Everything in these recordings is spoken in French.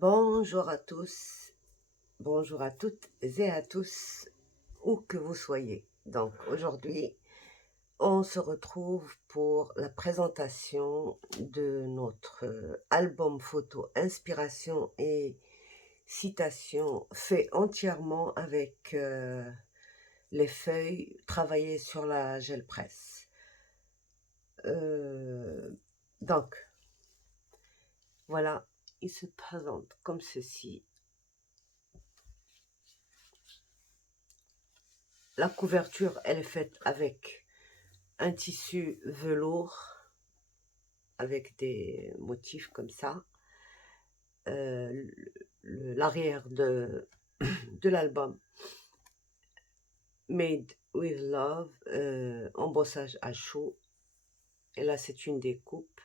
Bonjour à tous, bonjour à toutes et à tous, où que vous soyez. Donc aujourd'hui, on se retrouve pour la présentation de notre album photo inspiration et citation fait entièrement avec les feuilles travaillées sur la gel presse. Euh, donc, voilà, il se présente comme ceci. La couverture, elle est faite avec un tissu velours avec des motifs comme ça. L'arrière de l'album Made with Love, embossage à chaud. Et là, c'est une découpe.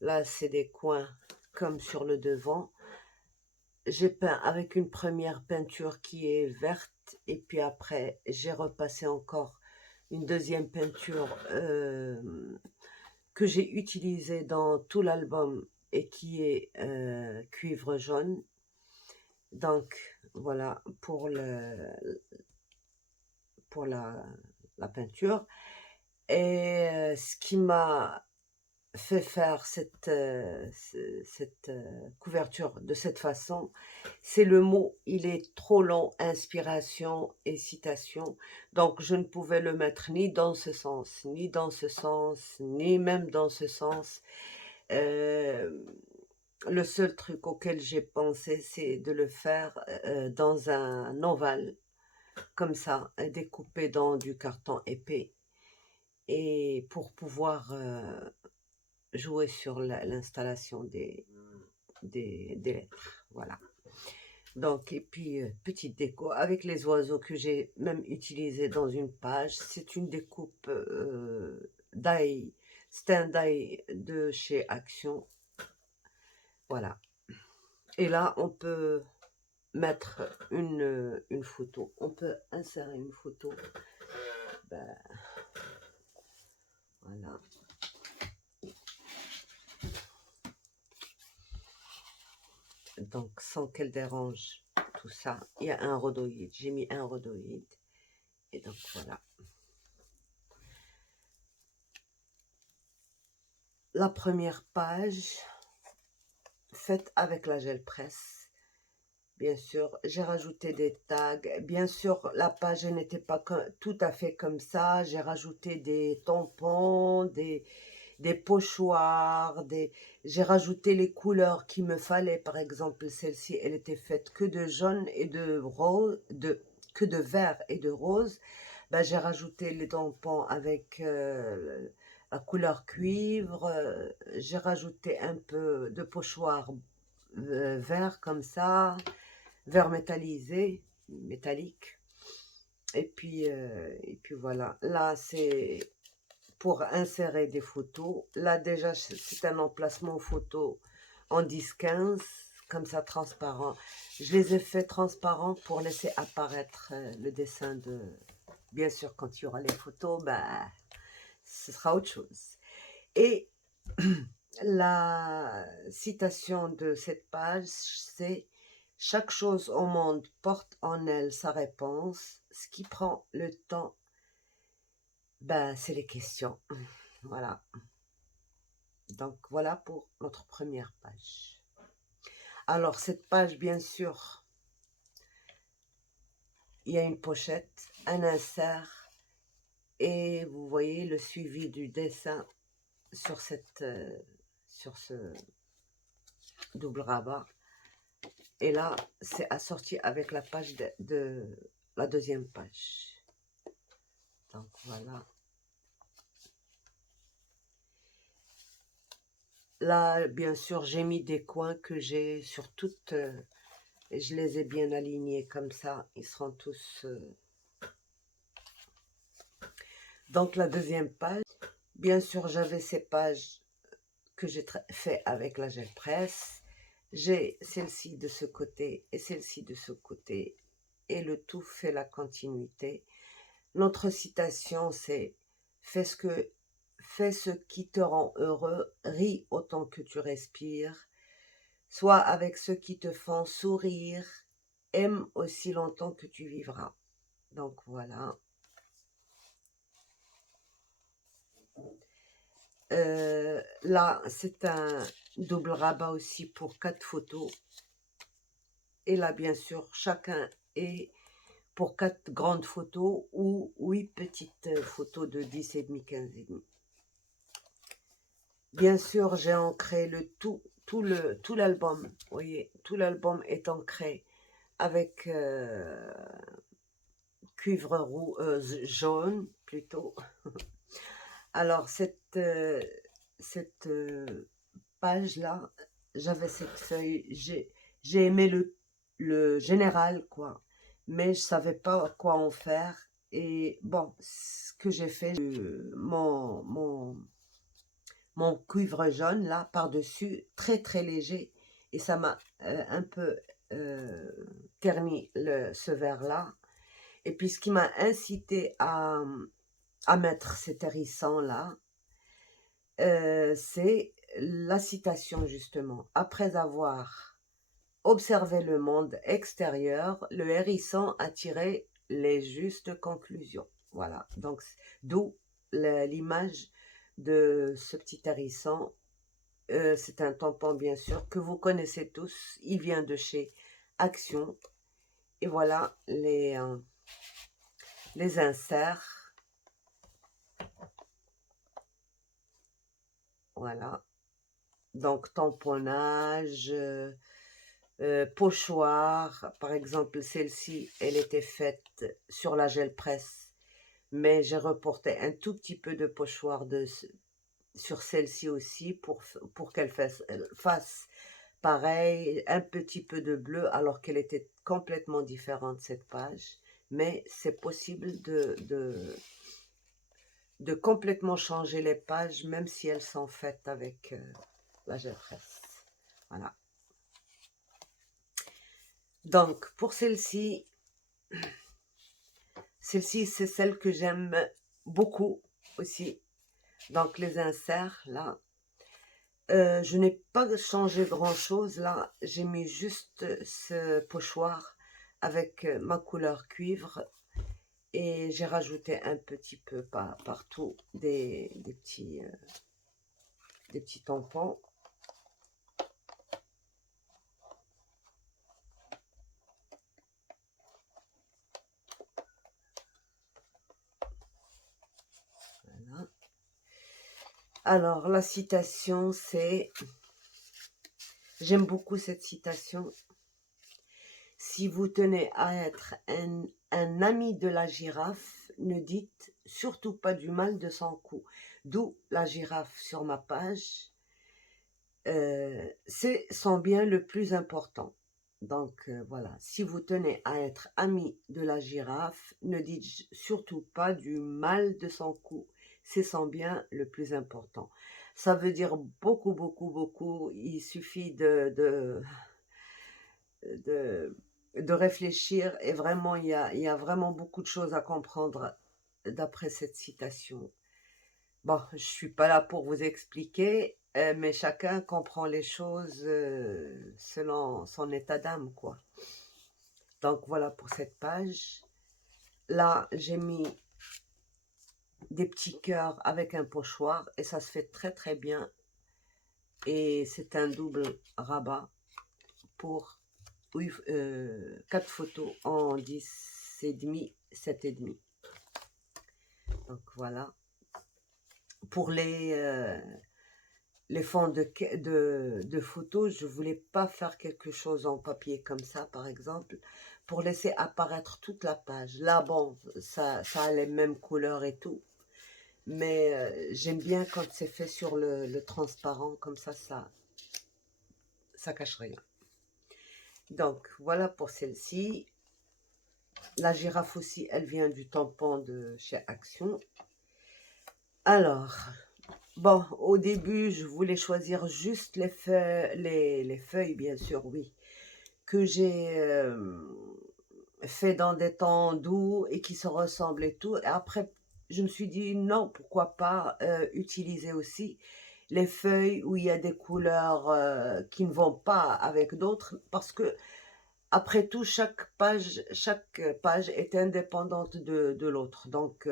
Là, c'est des coins comme sur le devant. J'ai peint avec une première peinture qui est verte. Et puis après, j'ai repassé encore une deuxième peinture que j'ai utilisée dans tout l'album et qui est cuivre jaune. Donc voilà pour la peinture. Et ce qui m'a fait faire cette couverture de cette façon, c'est le mot, il est trop long, inspiration et citation. Donc je ne pouvais le mettre ni dans ce sens, ni dans ce sens, ni même dans ce sens. Le seul truc auquel j'ai pensé, c'est de le faire dans un ovale, comme ça, découpé dans du carton épais, et pour pouvoir jouer sur l'installation des lettres. Voilà. Donc, et puis, petite déco avec les oiseaux que j'ai même utilisé dans une page. C'est une découpe die, stand die de chez Action. Voilà. Et là, on peut mettre une photo. On peut insérer une photo. Ben, voilà. Donc, sans qu'elle dérange tout ça. Il y a un rhodoïde. J'ai mis un rhodoïde. Et donc, voilà. La première page, faite avec la gel presse. Bien sûr, j'ai rajouté des tags. Bien sûr, la page n'était pas tout à fait comme ça. J'ai rajouté des tampons, des pochoirs, j'ai rajouté les couleurs qu'il me fallait. Par exemple, celle-ci, elle était faite que de jaune et de rose, que de vert et de rose. Ben, j'ai rajouté les tampons avec la couleur cuivre. J'ai rajouté un peu de pochoir vert comme ça, vert métallique. Et puis voilà. Là, c'est pour insérer des photos. Là, déjà, c'est un emplacement photo en 10-15, comme ça, transparent. Je les ai fait transparents pour laisser apparaître le dessin de... Bien sûr, quand il y aura les photos, bah, ce sera autre chose. Et la citation de cette page, c'est « Chaque chose au monde porte en elle sa réponse. Ce qui prend le temps, ben, c'est les questions. » Voilà. Donc, voilà pour notre première page. Alors, cette page, bien sûr, il y a une pochette, un insert, et vous voyez le suivi du dessin sur ce double rabat. Et là, c'est assorti avec la page de la deuxième page. Donc, voilà. Là, bien sûr, j'ai mis des coins que j'ai sur toutes... je les ai bien alignés comme ça. Ils seront tous... Donc, la deuxième page, bien sûr, j'avais ces pages que j'ai fait avec la gel presse. J'ai celle-ci de ce côté et celle-ci de ce côté. Et le tout fait la continuité. Notre citation, c'est « Fais ce qui te rend heureux, ris autant que tu respires. Sois avec ceux qui te font sourire. Aime aussi longtemps que tu vivras. Donc voilà. Là, c'est un double rabat aussi pour 4 photos. Et là, bien sûr, chacun est pour 4 grandes photos ou 8 petites photos de 10,5, 15,5. Bien sûr, j'ai ancré tout l'album. Vous voyez, tout l'album est ancré avec cuivre jaune plutôt. Alors, cette page-là, j'avais cette feuille, j'ai aimé le général, quoi, mais je savais pas quoi en faire. Et bon, ce que j'ai fait, mon cuivre jaune, là, par-dessus, très très léger, et ça m'a un peu terni ce vert-là. Et puis, ce qui m'a incité à mettre cet hérissant-là, c'est la citation, justement. Après avoir observé le monde extérieur, le hérisson a tiré les justes conclusions. Voilà, donc d'où l'image de ce petit hérisson. C'est un tampon, bien sûr, que vous connaissez tous. Il vient de chez Action. Et voilà les inserts. Voilà. Donc, tamponnage, pochoir. Par exemple, celle-ci, elle était faite sur la gel presse. Mais j'ai reporté un tout petit peu de pochoir sur celle-ci aussi pour qu'elle fasse pareil, un petit peu de bleu, alors qu'elle était complètement différente, cette page. Mais c'est possible de complètement changer les pages, même si elles sont faites avec la gel presse. Voilà. Donc, pour celle-ci, c'est celle que j'aime beaucoup aussi. Donc, les inserts, là. Je n'ai pas changé grand-chose, là. J'ai mis juste ce pochoir avec ma couleur cuivre. Et j'ai rajouté un petit peu partout des petits tampons. Voilà. Alors, la citation, c'est... J'aime beaucoup cette citation. Si vous tenez à être un ami de la girafe, ne dites surtout pas du mal de son cou. D'où la girafe sur ma page. C'est son bien le plus important. Donc voilà, si vous tenez à être ami de la girafe, ne dites surtout pas du mal de son cou. C'est son bien le plus important. Ça veut dire beaucoup, beaucoup, beaucoup. Il suffit de réfléchir et vraiment, il y a vraiment beaucoup de choses à comprendre d'après cette citation. Bon, je suis pas là pour vous expliquer, mais chacun comprend les choses selon son état d'âme, quoi. Donc voilà pour cette page. Là, j'ai mis des petits cœurs avec un pochoir et ça se fait très très bien. Et c'est un double rabat pour 4 photos en 10,5, 7,5. Donc voilà. Pour les fonds de photos, je voulais pas faire quelque chose en papier comme ça, par exemple, pour laisser apparaître toute la page. Là, bon, ça a les mêmes couleurs et tout, mais j'aime bien quand c'est fait sur le transparent, comme ça cache rien. Donc, voilà pour celle-ci. La girafe aussi, elle vient du tampon de chez Action. Alors... Bon, au début, je voulais choisir juste les feuilles, bien sûr, oui, que j'ai fait dans des temps doux et qui se ressemblent et tout. Et après, je me suis dit non, pourquoi pas utiliser aussi. les feuilles où il y a des couleurs qui ne vont pas avec d'autres, parce que après tout, chaque page est indépendante de l'autre. Donc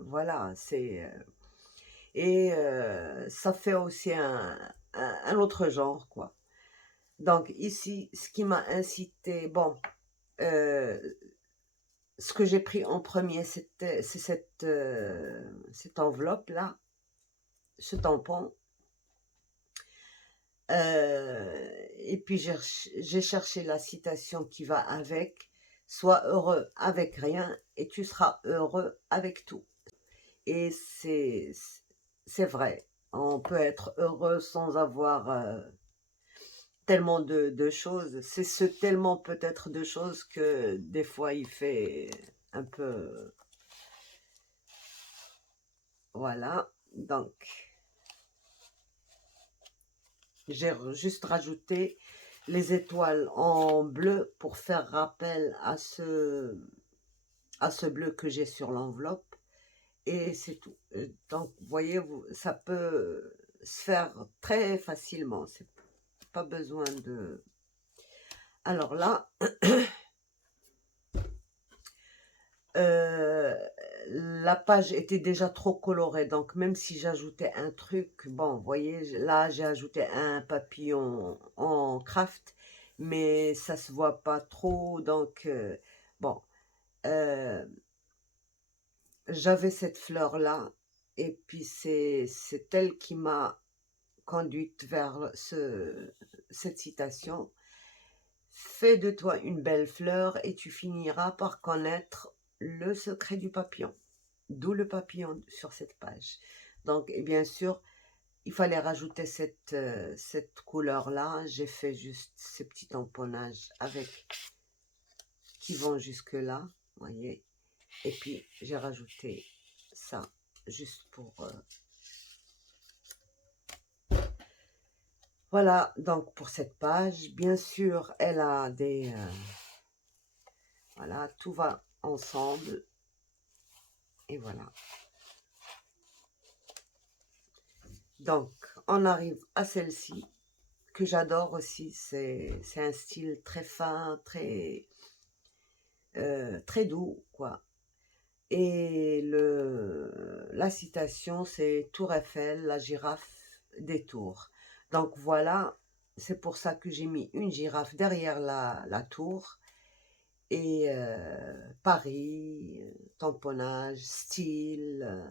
voilà, ça fait aussi un autre genre, quoi. Donc ici, ce qui m'a incité, bon, euh, ce que j'ai pris en premier, c'est cette enveloppe-là, ce tampon. Et puis j'ai cherché la citation qui va avec. Sois heureux avec rien et tu seras heureux avec tout. Et c'est vrai. On peut être heureux sans avoir tellement de choses. C'est ce tellement peut-être de choses que des fois il fait un peu... Voilà. Donc, j'ai juste rajouté les étoiles en bleu pour faire rappel à ce bleu que j'ai sur l'enveloppe. Et c'est tout. Donc, voyez, ça peut se faire très facilement. C'est pas besoin de... Alors là, euh, la page était déjà trop colorée. Donc, même si j'ajoutais un truc, bon, vous voyez, là, j'ai ajouté un papillon en craft, mais ça se voit pas trop. Donc, bon, euh, j'avais cette fleur-là. Et puis, c'est elle qui m'a conduite vers cette citation. Fais de toi une belle fleur et tu finiras par connaître le secret du papillon. D'où le papillon sur cette page. Donc, et bien sûr, il fallait rajouter cette couleur-là. J'ai fait juste ces petits tamponnages avec qui vont jusque là, voyez. Et puis, j'ai rajouté ça juste pour... Voilà, donc pour cette page, bien sûr, elle a des... voilà, tout va ensemble. Et voilà. Donc, on arrive à celle-ci, que j'adore aussi. C'est un style très fin, très doux, quoi. Et la citation, c'est Tour Eiffel, la girafe des tours. Donc voilà, c'est pour ça que j'ai mis une girafe derrière la tour. Et Paris, tamponnage, style,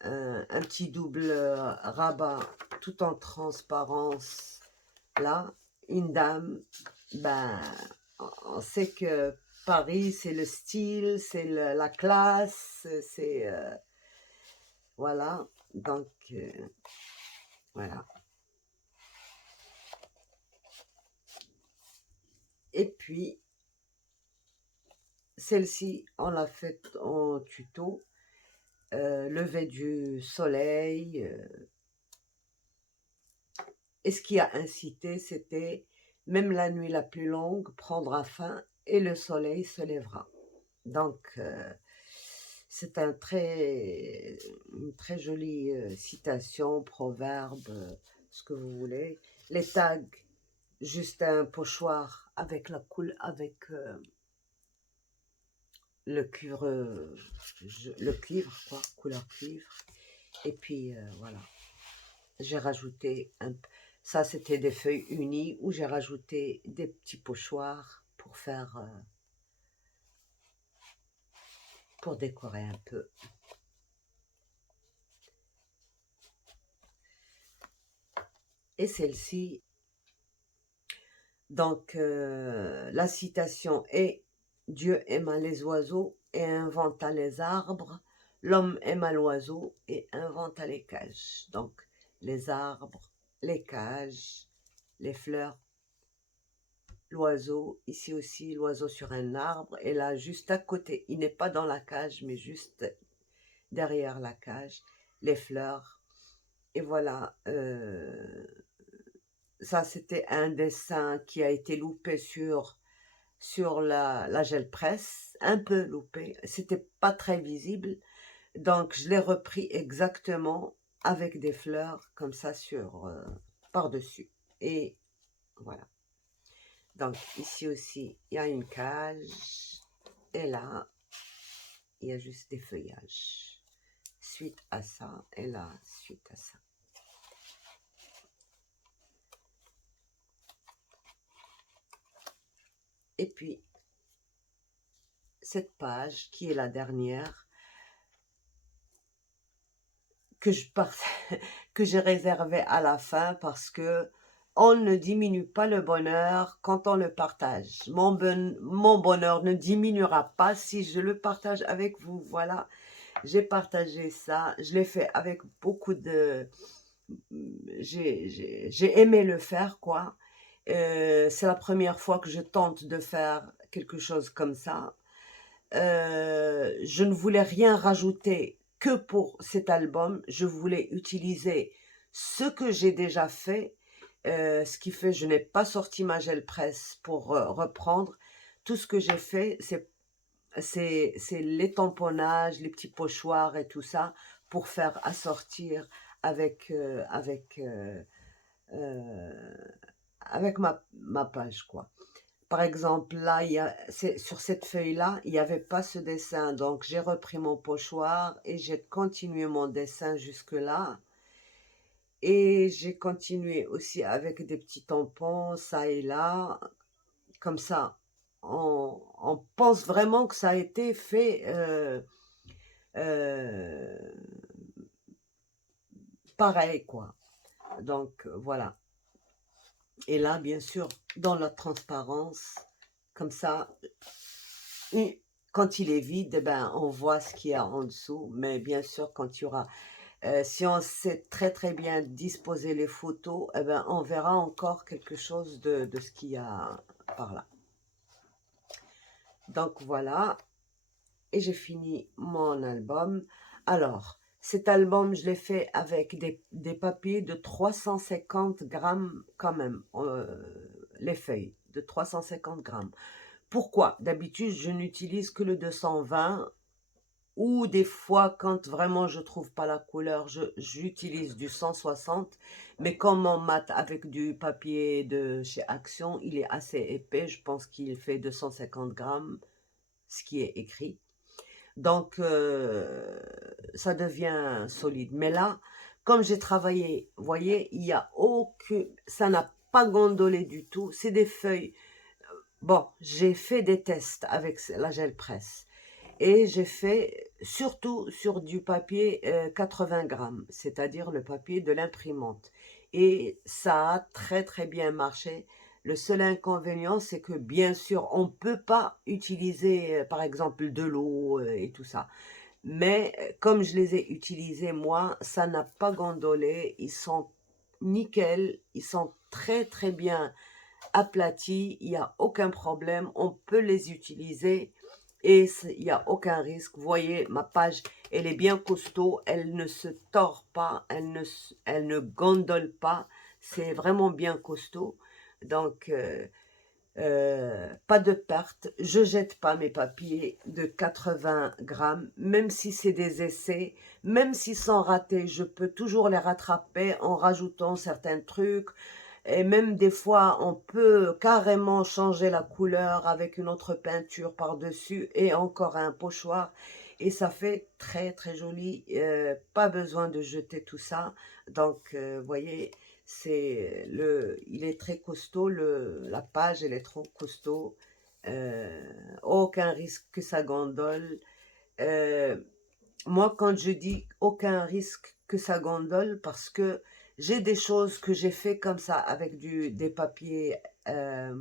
un petit double rabat tout en transparence. Là, une dame, ben, on sait que Paris, c'est le style, c'est la classe, c'est... voilà, donc, voilà. Et puis, celle-ci, on l'a faite en tuto, lever du soleil. Et ce qui a incité, c'était, même la nuit la plus longue prendra fin et le soleil se lèvera. Donc, c'est une très jolie citation, proverbe, ce que vous voulez. Les tags, juste un pochoir avec avec le cuivre, quoi, couleur cuivre. Et puis voilà, j'ai rajouté ça c'était des feuilles unies où j'ai rajouté des petits pochoirs pour faire, pour décorer un peu. Et celle-ci, donc la citation est: Dieu aima les oiseaux et inventa les arbres, l'homme aima l'oiseau et inventa les cages. Donc les arbres, les cages, les fleurs, l'oiseau, ici aussi l'oiseau sur un arbre, et là juste à côté, il n'est pas dans la cage mais juste derrière la cage, les fleurs. Et voilà, ça c'était un dessin qui a été loupé sur la gel presse, un peu loupé, c'était pas très visible, donc je l'ai repris exactement avec des fleurs comme ça sur par-dessus. Et voilà. Donc ici aussi, il y a une cage. Et là, il y a juste des feuillages. Suite à ça, et là, suite à ça. Et puis, cette page qui est la dernière, que que j'ai réservée à la fin parce que on ne diminue pas le bonheur quand on le partage. Mon bonheur ne diminuera pas si je le partage avec vous. Voilà, j'ai partagé ça. Je l'ai fait avec beaucoup de... J'ai aimé le faire, quoi. C'est la première fois que je tente de faire quelque chose comme ça. Je ne voulais rien rajouter que pour cet album. Je voulais utiliser ce que j'ai déjà fait, ce qui fait je n'ai pas sorti ma gel presse pour reprendre. Tout ce que j'ai fait, c'est les tamponnages, les petits pochoirs et tout ça pour faire assortir avec, euh, avec ma page, quoi. Par exemple, là, sur cette feuille-là, il n'y avait pas ce dessin. Donc, j'ai repris mon pochoir et j'ai continué mon dessin jusque-là. Et j'ai continué aussi avec des petits tampons, ça et là. Comme ça, on pense vraiment que ça a été fait euh, pareil, quoi. Donc, voilà. Et là, bien sûr, dans la transparence, comme ça, et quand il est vide, eh ben, on voit ce qu'il y a en dessous. Mais bien sûr, quand il y aura, si on sait très très bien disposer les photos, eh ben, on verra encore quelque chose de ce qu'il y a par là. Donc voilà, et j'ai fini mon album. Alors, cet album, je l'ai fait avec des papiers de 350 grammes quand même, les feuilles de 350 grammes. Pourquoi? D'habitude, je n'utilise que le 220 ou des fois, quand vraiment je trouve pas la couleur, j'utilise du 160. Mais comme on mate avec du papier de chez Action, il est assez épais. Je pense qu'il fait 250 grammes, ce qui est écrit. Donc, ça devient solide. Mais là, comme j'ai travaillé, vous voyez, il y a aucune... Ça n'a pas gondolé du tout. C'est des feuilles. Bon, j'ai fait des tests avec la gel presse. Et j'ai fait surtout sur du papier 80 grammes, c'est-à-dire le papier de l'imprimante. Et ça a très très bien marché. Le seul inconvénient, c'est que bien sûr, on ne peut pas utiliser par exemple de l'eau et tout ça. Mais comme je les ai utilisés moi, ça n'a pas gondolé. Ils sont nickel, ils sont très très bien aplatis, il n'y a aucun problème, on peut les utiliser et il n'y a aucun risque. Vous voyez, ma page, elle est bien costaud, elle ne se tord pas, elle ne gondole pas, c'est vraiment bien costaud. Donc, pas de perte, je jette pas mes papiers de 80 grammes, même si c'est des essais, même s'ils sont ratés, je peux toujours les rattraper en rajoutant certains trucs, et même des fois, on peut carrément changer la couleur avec une autre peinture par-dessus et encore un pochoir. Et ça fait très très joli. Pas besoin de jeter tout ça. Donc, vous voyez, il est très costaud. La page, elle est trop costaud. Aucun risque que ça gondole. Euh, Moi, quand je dis aucun risque que ça gondole, parce que j'ai des choses que j'ai fait comme ça avec des papiers euh,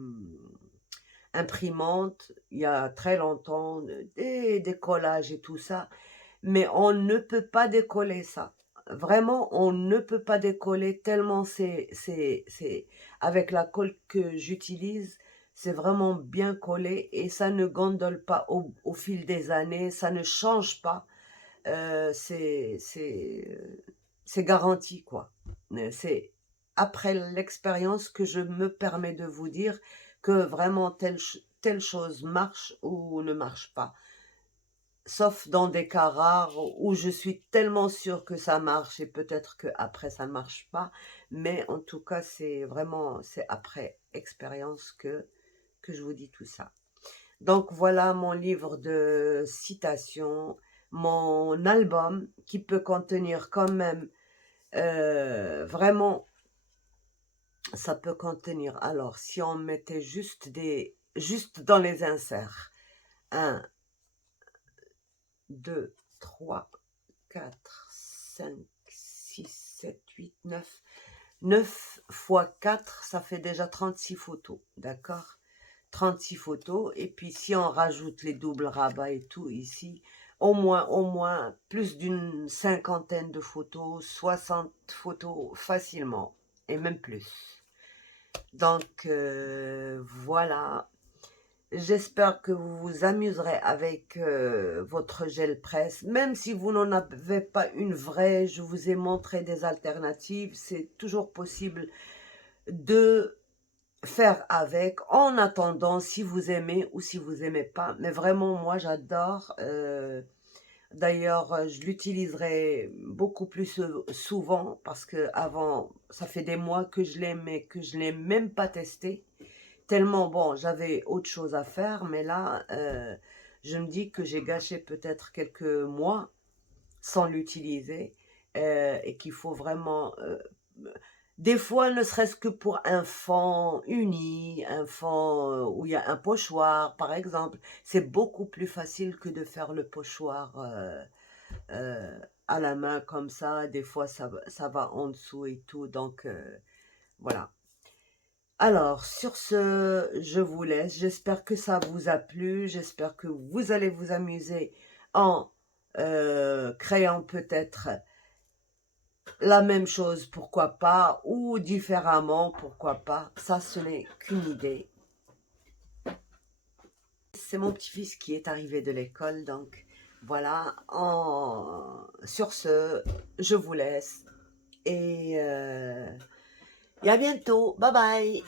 imprimantes il y a très longtemps, des collages et tout ça, mais on ne peut pas décoller ça. Vraiment, on ne peut pas décoller tellement avec la colle que j'utilise, c'est vraiment bien collé et ça ne gondole pas au fil des années, ça ne change pas. euh, c'est c'est c'est garanti, quoi. C'est après l'expérience que je me permets de vous dire que vraiment telle chose marche ou ne marche pas. sauf dans des cas rares où je suis tellement sûre que ça marche et peut-être qu'après ça ne marche pas. Mais en tout cas, c'est vraiment, c'est après expérience que je vous dis tout ça. Donc voilà mon livre de citations, mon album qui peut contenir quand même vraiment, ça peut contenir, alors si on mettait juste dans les inserts, un 2 3 4 5 6 7 8 9 9 fois 4 ça fait déjà 36 photos, d'accord? 36 photos, et puis si on rajoute les doubles rabats et tout ici, au moins plus d'une cinquantaine de photos, 60 photos facilement, et même plus. Donc voilà, j'espère que vous vous amuserez avec votre gel presse, même si vous n'en avez pas une vraie, je vous ai montré des alternatives, c'est toujours possible de faire avec, en attendant, si vous aimez ou si vous aimez pas. Mais vraiment, moi, j'adore. D'ailleurs, je l'utiliserai beaucoup plus souvent parce que avant, ça fait des mois que je l'ai, mais que je l'ai même pas testé. Tellement, bon, j'avais autre chose à faire, mais là, je me dis que j'ai gâché peut-être quelques mois sans l'utiliser et qu'il faut vraiment des fois, ne serait-ce que pour un fond uni, un fond où il y a un pochoir, par exemple, c'est beaucoup plus facile que de faire le pochoir à la main comme ça. Des fois, ça va en dessous et tout, donc voilà. Alors, sur ce, je vous laisse. J'espère que ça vous a plu. J'espère que vous allez vous amuser en créant peut-être la même chose, pourquoi pas, ou différemment, pourquoi pas. Ça, ce n'est qu'une idée. C'est mon petit-fils qui est arrivé de l'école, donc voilà. Sur ce, je vous laisse et à bientôt. Bye bye.